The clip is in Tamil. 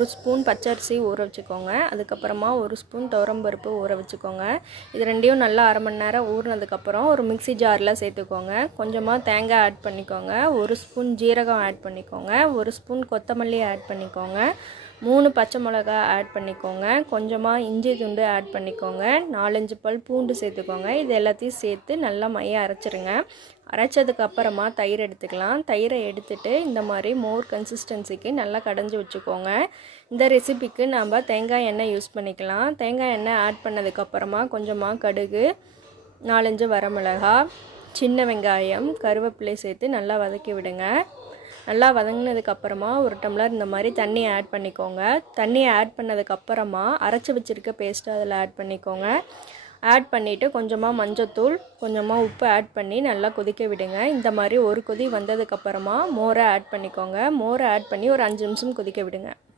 1 ஸ்பூன் பச்சரிசி ஊற வச்சுக்கோங்க. அதுக்கப்புறமா 1 ஸ்பூன் துவரம்பருப்பு ஊற வச்சுக்கோங்க. இது ரெண்டையும் நல்லா அரை மணி நேரம் ஊறினதுக்கப்புறம் ஒரு மிக்ஸி ஜாரில் சேர்த்துக்கோங்க. கொஞ்சமாக தேங்காய் ஆட் பண்ணிக்கோங்க. 1 ஸ்பூன் ஜீரகம் ஆட் பண்ணிக்கோங்க. 1 ஸ்பூன் கொத்தமல்லி ஆட் பண்ணிக்கோங்க. 3 பச்சை மிளகா ஆட் பண்ணிக்கோங்க. கொஞ்சமாக இஞ்சி துண்டு ஆட் பண்ணிக்கோங்க. 4-5 பல் பூண்டு சேர்த்துக்கோங்க. இது எல்லாத்தையும் சேர்த்து நல்லா மைய அரைச்சிருங்க. அரைச்சதுக்கப்புறமா தயிர் எடுத்துக்கலாம். தயிரை எடுத்துகிட்டு இந்த மாதிரி மோர் கன்சிஸ்டன்சிக்கு நல்லா கடைஞ்சி வச்சுக்கோங்க. இந்த ரெசிபிக்கு நம்ம தேங்காய் எண்ணெய் யூஸ் பண்ணிக்கலாம். தேங்காய் எண்ணெய் ஆட் பண்ணதுக்கப்புறமா கொஞ்சமாக கடுகு, 4-5 வரமிளகா, சின்ன வெங்காயம், கருவேப்பிலை சேர்த்து நல்லா வதக்கி விடுங்க. நல்லா வதங்கினதுக்கப்புறமா 1 டம்ளர் இந்த மாதிரி தண்ணி ஆட் பண்ணிக்கோங்க. தண்ணியை ஆட் பண்ணதுக்கப்புறமா அரைச்சி வச்சுருக்க பேஸ்ட்டு அதில் ஆட் பண்ணிக்கோங்க. ஆட் பண்ணிவிட்டு கொஞ்சமாக மஞ்சத்தூள், கொஞ்சமாக உப்பு ஆட் பண்ணி நல்லா கொதிக்க விடுங்க. இந்த மாதிரி ஒரு கொதி வந்ததுக்கப்புறமா மோரை ஆட் பண்ணிக்கோங்க. மோரை ஆட் பண்ணி ஒரு 5 நிமிஷம் கொதிக்க விடுங்க.